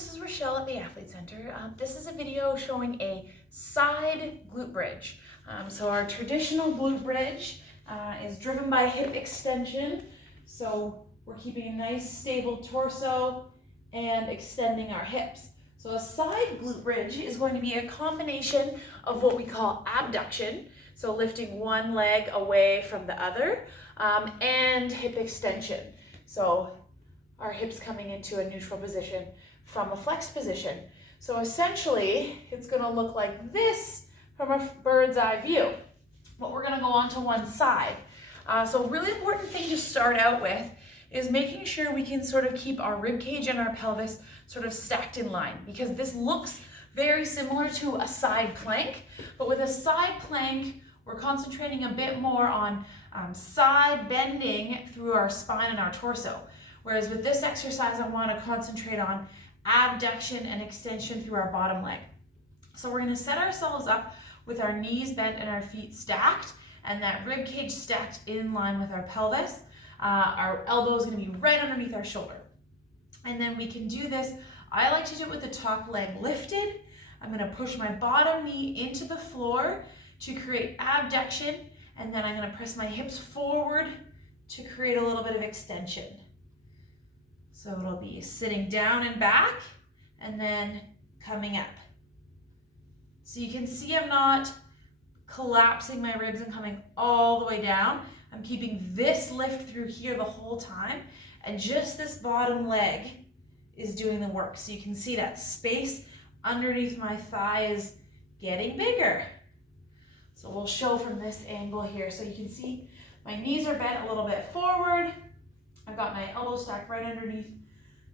this is Rochelle at the Athlete Center. This is a video showing a side glute bridge. So our traditional glute bridge is driven by hip extension. So we're keeping a nice stable torso and extending our hips. So a side glute bridge is going to be a combination of what we call abduction, so lifting one leg away from the other, and hip extension. So our hips coming into a neutral position from a flexed position. So essentially, it's gonna look like this from a bird's eye view. But we're gonna go on to one side. So a really important thing to start out with is making sure we can sort of keep our rib cage and our pelvis sort of stacked in line, because this looks very similar to a side plank, but with a side plank, we're concentrating a bit more on side bending through our spine and our torso. Whereas with this exercise, I want to concentrate on abduction and extension through our bottom leg. So we're going to set ourselves up with our knees bent and our feet stacked, and that rib cage stacked in line with our pelvis. Our elbow is going to be right underneath our shoulder. And then we can do this. I like to do it with the top leg lifted. I'm going to push my bottom knee into the floor to create abduction, and then I'm going to press my hips forward to create a little bit of extension. So it'll be sitting down and back, and then coming up. So you can see I'm not collapsing my ribs and coming all the way down. I'm keeping this lift through here the whole time, and just this bottom leg is doing the work. So you can see that space underneath my thigh is getting bigger. So we'll show from this angle here. So you can see my knees are bent a little bit forward. I've got my elbow stacked right underneath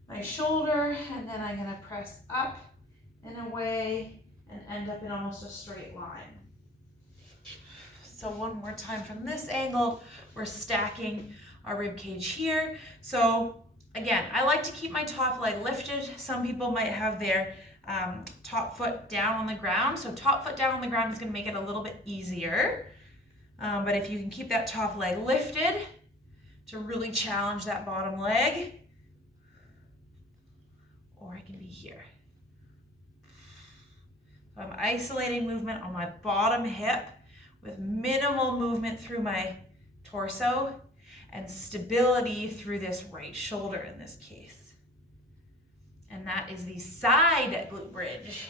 my shoulder, and then I'm gonna press up and away and end up in almost a straight line. So one more time from this angle, we're stacking our rib cage here. So again, I like to keep my top leg lifted. Some people might have their top foot down on the ground. So top foot down on the ground is gonna make it a little bit easier. But if you can keep that top leg lifted to really challenge that bottom leg, or I can be here. So I'm isolating movement on my bottom hip with minimal movement through my torso and stability through this right shoulder in this case. And that is the side glute bridge.